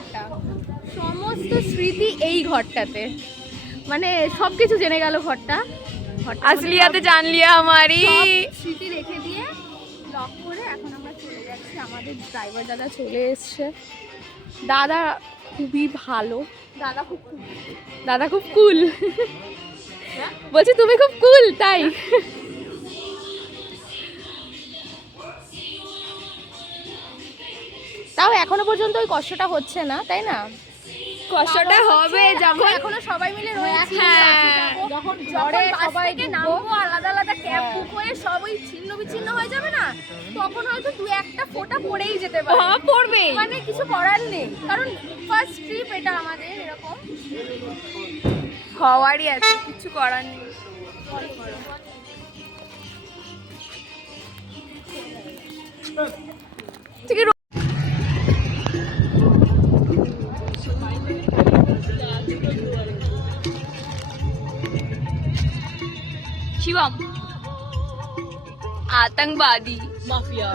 ঘরটা, সমস্ত স্মৃতি এই ঘরটাতে, মানে সবকিছু জেনে গেল ঘরটা। আসলিয়াতে জান লিয়া আমারি। সব স্মৃতি রেখে দিয়ে লক করে এখন আমরা চলে যাচ্ছি। আমাদের ড্রাইভার দাদা চলে এসছে। দাদা খুবই ভালো, দাদা খুব কুল। বলছি তুমি খুব কুল, তাই তাও এখনো পর্যন্ত ওই কষ্টটা হচ্ছে না, তাই না? কষ্টটা হবে যখন এখনো সবাই মিলে রয়েছি। হ্যাঁ। যখন ঝড়ে সবাই নামবো, আলাদা আলাদা ক্যাব বুক হয়ে সব ওই ছিন্ন বিচ্ছিন্ন হয়ে যাবে না, তখন হয়তো দু একটা ফোঁটা পড়েই যেতে পারে। হ্যাঁ, পড়বে। মানে কিছু করার নেই, কারণ ফার্স্ট ট্রিপ এটা আমাদের এরকম। হওয়ারই আছে, কিছু করার নেই। ঠিক আছে। शिवम आतंकवादी माफिया